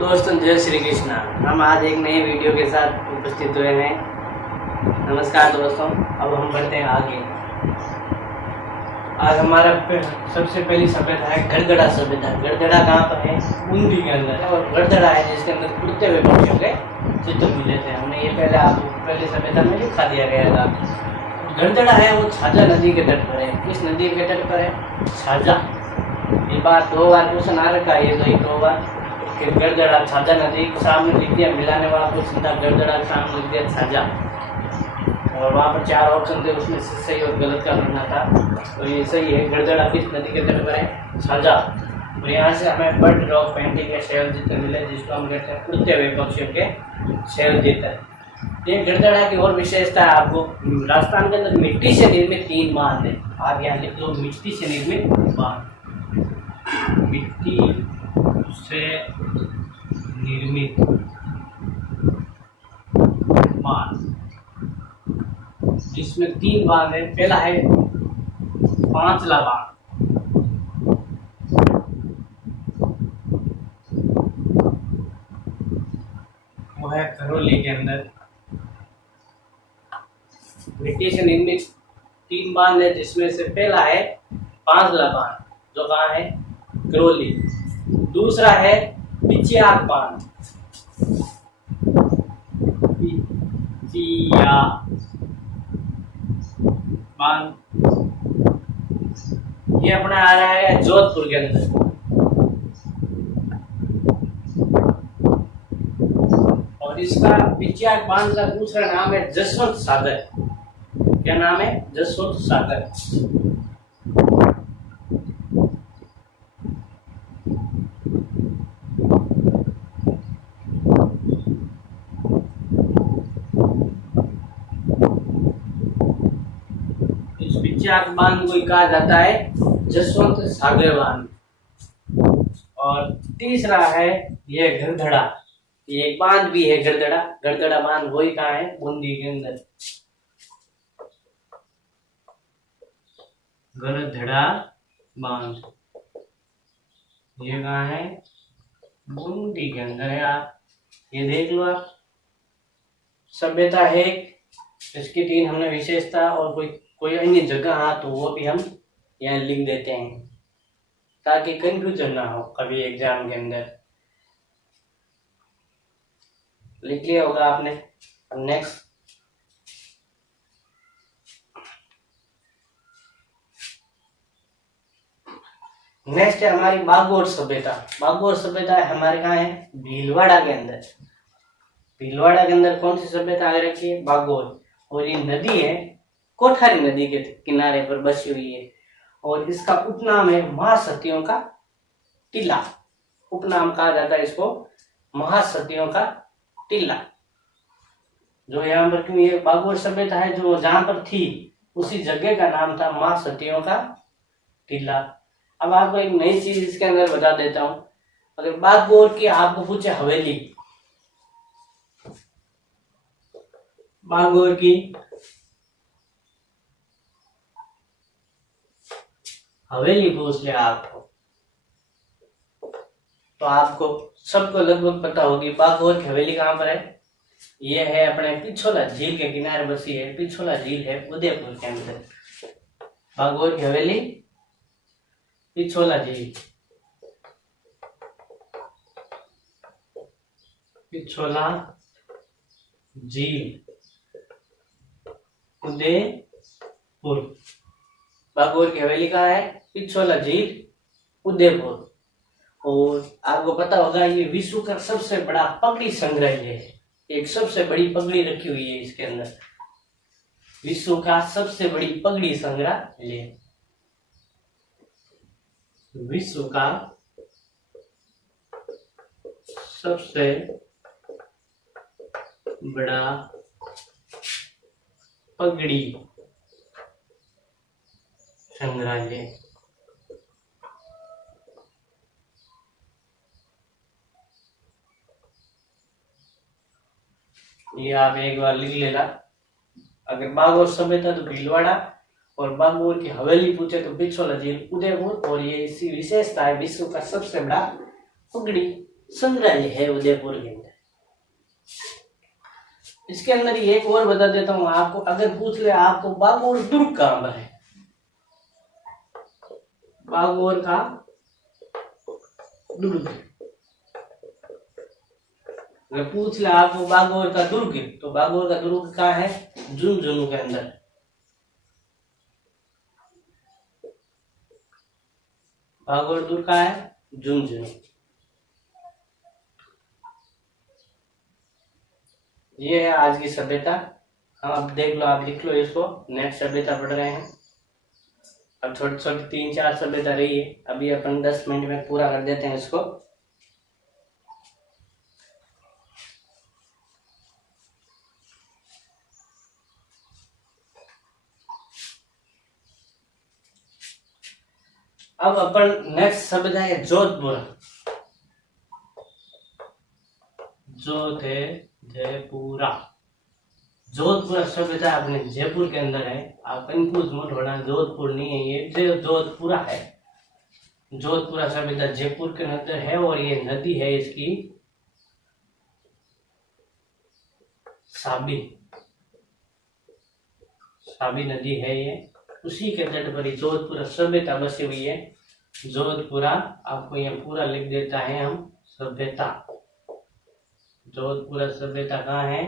दोस्तों जय श्री कृष्णा। हम आज एक नए वीडियो के साथ उपस्थित हुए हैं। नमस्कार दोस्तों। अब हम बढ़ते हैं आगे। आज हमारा सबसे पहली सभ्यता है गड़गड़ा सभ्यता। गड़गड़ा कहाँ पर है? बूंदी के अंदर। और गड़गड़ा है जिसके अंदर उड़ते हुए पक्षियों के चित्र मिले थे। हमने ये पहले आपको पहली सभ्यता में दिखा दिया गया था। गड़गड़ा है वो छाजा नदी के तट पर है। किस नदी के तट पर है? छाजा। ये बात 2 बार क्वेश्चन आ रखा है, ये तो 2 बार कि गड़गड़ा छाजा नदी के सामने लिख दिया, मिलाने वाला को सीधा गड़गड़ा के सामने लिख दिया छाजा। और वहाँ पर 4 ऑप्शन थे, उसमें से सही और गलत का करना था। तो ये सही है, गड़गड़ा किस नदी के तट पर है? छाजा। और यहाँ से हमें बर्ड रॉक पेंटिंग के शैल चित्र मिले, जिसको हम कहते हैं उड़ते हुए पक्षियों के शैल चित्र। ये गड़गड़ा की और विशेषता है आपको, राजस्थान के अंदर मिट्टी से निर्मित 3 बांध है। आप यहाँ लिख लो, मिट्टी से निर्मित बांध। मिट्टी से निर्मित बांध, जिसमें 3 बांध है। पहला है पांचला बांध, वो है करौली के अंदर। मिट्टी से निर्मित 3 बांध है, जिसमें से पहला है पांचला बांध, जो कहाँ है? करौली। दूसरा है पिचियाक बांध, पिचिया बांध, ये अपना आ रहा है जोधपुर के अंदर। और इसका पिचियाक बांध का दूसरा नाम है जसवंत सागर। क्या नाम है? जसवंत सागर। पिचियाक बांध को कहा जाता है जसवंत सागर बांध। और तीसरा है यह गड़गड़ा। ये एक बांध भी है गड़गड़ा। गड़गड़ा बांध वही कहाँ है? बूंदी के अंदर। गड़गड़ा बांध ये कहाँ है? बूंदी के अंदर है। आप ये देख लो। आप सभ्यता है इसकी 3 हमने विशेषता, और कोई अन्य जगह तो वो भी हम यहाँ लिख देते हैं, ताकि कंफ्यूजन ना हो कभी एग्जाम के अंदर। लिख लिया होगा आपने। अब नेक्स्ट है हमारी बागोर सभ्यता। बागोर सभ्यता हमारे कहाँ है? भीलवाड़ा के अंदर। भीलवाड़ा के अंदर कौन सी सभ्यता आ रखी है? बागोर। और ये नदी है कोठारी नदी के किनारे पर बसी हुई है। और इसका उपनाम है महासतियों का टीला। उपनाम कहा जाता है इसको महासतियों का टीला। जो यहाँ पर क्यों ये बागोर सभ्यता है, जो जहां पर थी उसी जगह का नाम था महासतियों का टीला। अब आपको एक नई चीज इसके अंदर बता देता हूं। अगर बागोर की आपको पूछे हवेली, बागोर की हवेली पूछ ले आपको, तो आपको सबको लगभग पता होगी बागोर की हवेली कहाँ पर है। ये है अपने पिछोला झील के किनारे बसी है। पिछोला झील है उदयपुर के अंदर। बागोर की हवेली पिछोला झील, पिछोला झील उदयपुर। बागोर की हवेली कहाँ है? पिछोला झील उदयपुर। और आपको पता होगा ये विश्व का सबसे बड़ा पगड़ी संग्रहालय है। एक सबसे बड़ी पगड़ी रखी हुई है इसके अंदर। विश्व का सबसे बड़ी पगड़ी संग्रहालय, विश्व का सबसे बड़ा पगड़ी संग्रहालय। ये आप एक बार लिख लेना। अगर बागोर सभ्यता तो भीलवाड़ा, और बागोर की हवेली पूछे तो पिछोला झील उदयपुर। और ये इसी विशेषता है विश्व का सबसे बड़ा पगड़ी संग्रहालय है उदयपुर के अंदर। इसके अंदर ये एक और बता देता हूँ आपको, अगर पूछ ले आपको बागोर दुर्ग कहाँ पर है, बागोर का दुर्ग, अगर पूछ ले आपको बागोर का दुर्ग, तो बागोर का दुर्ग कहाँ है, झुंझुनू के अंदर। बागोर दुर्ग कहाँ है, झुंझुनू। ये है आज की सभ्यता। आप देख लो, आप लिख लो इसको, नेक्स्ट सभ्यता पढ़ रहे हैं। अब छोटी छोटी 3-4 सभ्यता रही है, अभी अपन 10 मिनट में पूरा कर देते हैं इसको। अब अपन नेक्स्ट सभ्यता है जोधपुर। जोधपुरा, जोधपुर सभ्यता अपने जयपुर के अंदर है। आप कंफ्यूज मत होना, जोधपुर नहीं है ये, जोधपुरा है। जोधपुरा सभ्यता जयपुर के अंदर है और ये नदी है इसकी साबी, साबी नदी है ये, उसी के तट पर जोधपुरा सभ्यता बसी हुई है। जोधपुरा, आपको ये पूरा लिख देता है हम, सभ्यता। जोधपुरा सभ्यता कहाँ है,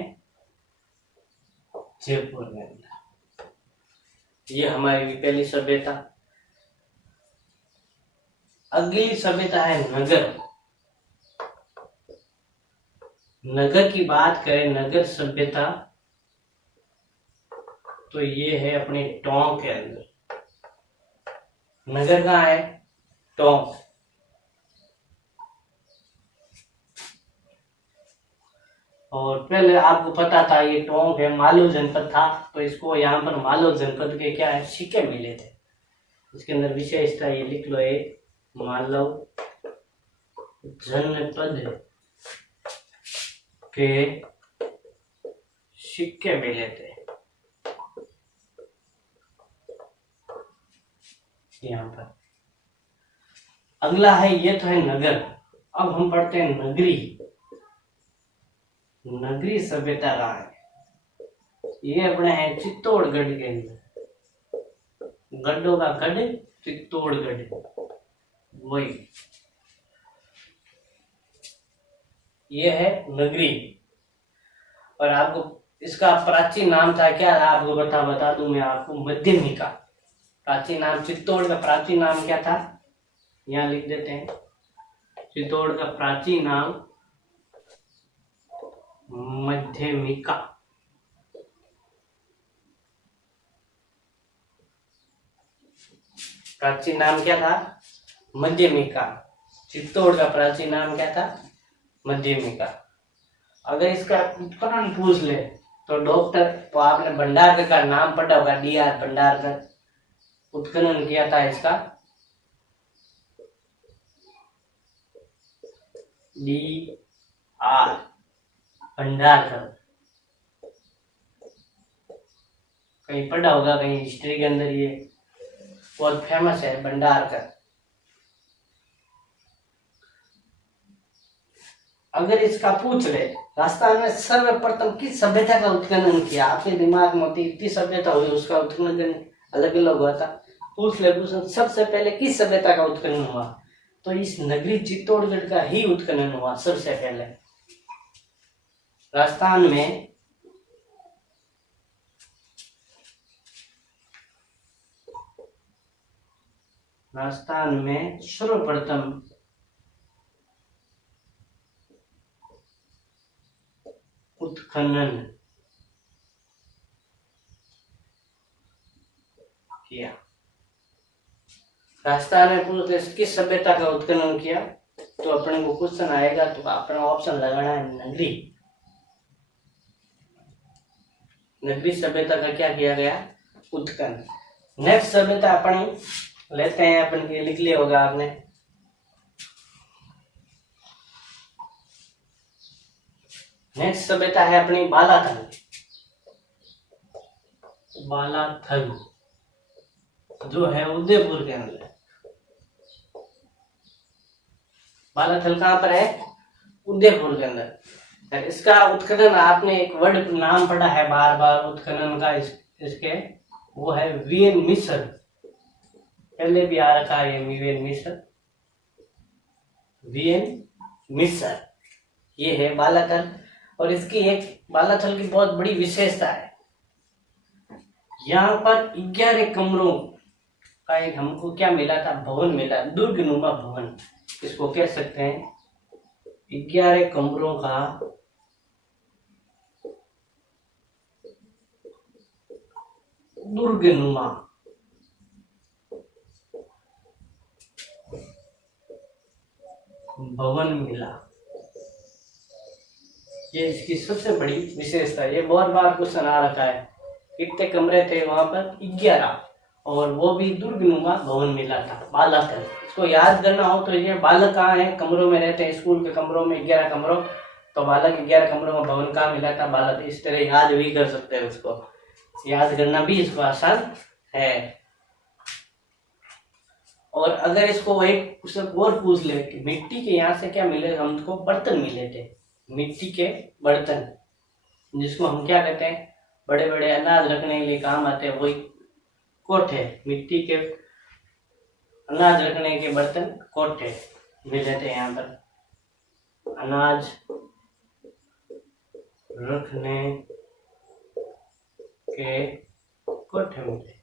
जयपुर में अंदर। ये हमारी पहली सभ्यता। अगली सभ्यता है नगर। नगर की बात करें, नगर सभ्यता, तो ये है अपने टोंक के अंदर। नगर कहाँ है, टोंक। और पहले आपको पता था ये टोंक है, मालव जनपद था, तो इसको यहाँ पर मालव जनपद के क्या है, सिक्के मिले थे। इसके अंदर विशेषता ये लिख लो, एक मालव जनपद के सिक्के मिले थे यहाँ पर। अगला है, ये तो है नगर। अब हम पढ़ते हैं नगरी। नगरी सभ्यता कहाँ है, ये अपने है चित्तौड़गढ़ के अंदर। गढ़ों का गढ़, चित्तौड़गढ़, वही ये है नगरी। और आपको इसका प्राचीन नाम था, क्या था आपको बता दूं मैं आपको, मध्यमिका। प्राचीन नाम चित्तौड़ का प्राचीन नाम क्या था, यहाँ लिख देते हैं। चित्तौड़ का प्राचीन नाम मध्यमिका। प्राचीन नाम क्या था, मध्यमिका। चित्तौड़ का प्राचीन नाम क्या था, मध्यमिका। अगर इसका उत्खनन पूछ ले तो डॉक्टर, तो आपने भंडारकर का नाम पढ़ा होगा, D.R. भंडारकर, उत्खनन किया था इसका, D.R. भंडारकर। कहीं पढ़ा होगा, कहीं हिस्ट्री के अंदर, ये बहुत फेमस है भंडारकर। अगर इसका पूछ ले, राजस्थान में सर्वप्रथम किस सभ्यता का उत्खनन किया, आपके दिमाग में होती इतनी सभ्यता हुई, उसका उत्खनन अलग अलग हुआ था, पूछ ले सबसे पहले किस सभ्यता का उत्खनन हुआ, तो इस नगरी चित्तौड़गढ़ का ही उत्खनन हुआ सबसे पहले। राजस्थान में सर्वप्रथम उत्खनन किया। राजस्थान में पूरे किस सभ्यता का उत्खनन किया, तो अपने को क्वेश्चन आएगा, तो अपना ऑप्शन लगाना है नगरी। नगरी सभ्यता का क्या किया गया, उत्खनन। नेक्स्ट सभ्यता अपने लेते हैं, अपन के लिख लिया होगा आपने। नेक्स्ट सभ्यता है अपनी बालाथल। बालाथल जो है उदयपुर के अंदर। बालाथल कहाँ पर है, उदयपुर के अंदर। इसका उत्खनन आपने एक वर्ड नाम पढ़ा है बार बार उत्खनन का, इसके वो है वीएन मिश्र। पहले भी आ रखा है ये वीएन मिश्र, वीएन मिश्र। ये है बालाथल, और इसकी एक बालाथल की बहुत बड़ी विशेषता है, यहाँ पर 11 कमरों का एक हमको क्या मिला था, भवन मिला, दुर्गनुमा भवन इसको कह सकते हैं। 11 कमरों का दुर्गनुमा भवन मिला, ये इसकी सबसे बड़ी विशेषता है। ये बहुत बार क्वेश्चन आ रखा है, कितने कमरे थे वहां पर, 11, और वो भी दुर्गनुमा भवन मिला था बालाथल। इसको याद करना हो तो ये बालक कहाँ है, कमरों में रहते हैं, स्कूल के कमरों में 11 कमरों, तो बालक 11 कमरों में भवन कहाँ मिला था, बालक। इस तरह याद भी कर सकते हैं, उसको याद करना भी इसको आसान है। और अगर इसको एक क्वेश्चन और पूछ ले कि मिट्टी के यहाँ से क्या मिले, हमको बर्तन मिले थे, मिट्टी के बर्तन, जिसको हम क्या कहते हैं, बड़े बड़े अनाज रखने के लिए काम आते हैं, वही कोठे, मिट्टी के अनाज रखने के बर्तन कोठे मिले थे। यहाँ पर अनाज रखने के कोठे मिले,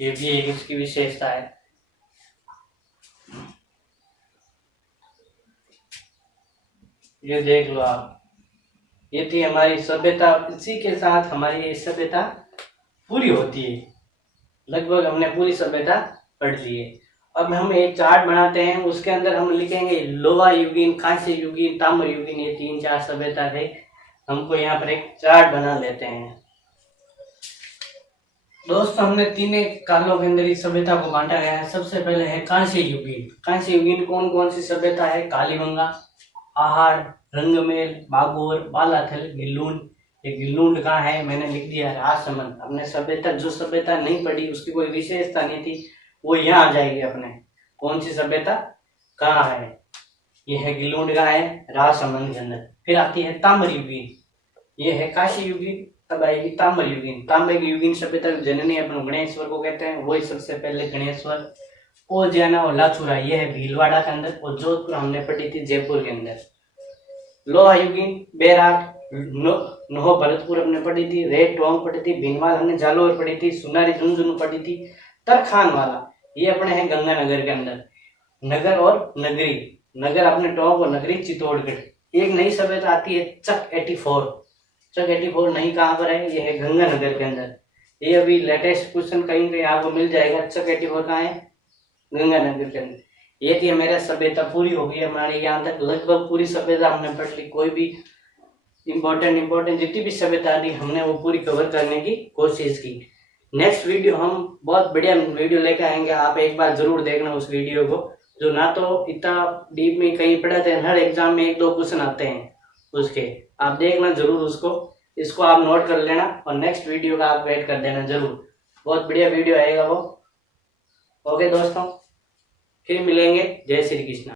ये भी एक इसकी विशेषता है। ये देख लो आप, ये थी हमारी सभ्यता। इसी के साथ हमारी ये सभ्यता पूरी होती है, लगभग हमने पूरी सभ्यता पढ़ ली है। अब हम एक चार्ट बनाते हैं, उसके अंदर हम लिखेंगे लोहा युगीन, कांस्य युगीन, ताम्र युगीन, ये 3-4 सभ्यता थे। हमको यहाँ पर एक चार्ट बना लेते हैं। दोस्तों, हमने 3 कालों के अंदर इस सभ्यता को बांटा गया है। सबसे पहले है कांस्य युगीन। कांस्य युगीन कौन कौन सी सभ्यता है, कालीबंगा, आहाड़, रंगमेल, बागोर, बालाथल, गिल्लून। ये गिल्लून कहाँ है, मैंने लिख दिया राजसमंद। हमने सभ्यता, जो सभ्यता नहीं पढ़ी, उसकी कोई विशेषता नहीं थी, वो यहाँ आ जाएगी अपने। कौन सी सभ्यता कहाँ है, ये है गिल्लून कहाँ है, राजसमंद के अंदर। फिर आती है ताम्र युगीन, ये है कांस्य युगीन। तब आएगी ताम्र युगीन। ताम्र युगीन सभ्यता जननी अपन गणेश्वर को कहते हैं, वही सबसे पहले गणेश्वर, ओजियाना और लाचुरा, ये है भीलवाड़ा के अंदर, और जोधपुर हमने पढ़ी थी जयपुर के अंदर। लोहा युगीन बैराट, नोह भरतपुर हमने पढ़ी थी, रेड टोंग पढ़ी थी, भीनमाल हमने जालोर पढ़ी थी, सुनारी झुंझुनू पढ़ी थी, तरखान वाला ये अपने हैं गंगानगर के अंदर। नगर और नगरी, नगर अपने टोंक और नगरी चित्तौड़गढ़। एक नई सभ्यता आती है चक 84। चक 84 नहीं कहाँ पर है, ये है गंगानगर के अंदर। ये अभी लेटेस्ट क्वेश्चन कहीं कहीं आपको मिल जाएगा। चक 84 कहाँ है, गंगानगर के अंदर। ये थी मेरा सभ्यता पूरी हो गई हमारी, यहाँ तक लगभग पूरी सभ्यता हमने पढ़ ली। कोई भी इम्पोर्टेंट जितनी भी सभ्यता थी हमने वो पूरी कवर करने की कोशिश की। नेक्स्ट वीडियो हम बहुत बढ़िया वीडियो लेकर आएंगे, आप एक बार जरूर देखना उस वीडियो को, जो ना तो इतना डीप में कहीं पढ़ाते हैं, हर एग्जाम में 1-2 क्वेश्चन आते हैं उसके, आप देखना जरूर उसको, इसको आप नोट कर लेना, और नेक्स्ट वीडियो का आप वेट कर देना जरूर, बहुत बढ़िया वीडियो आएगा वो। ओके दोस्तों, फिर मिलेंगे। जय श्री कृष्ण।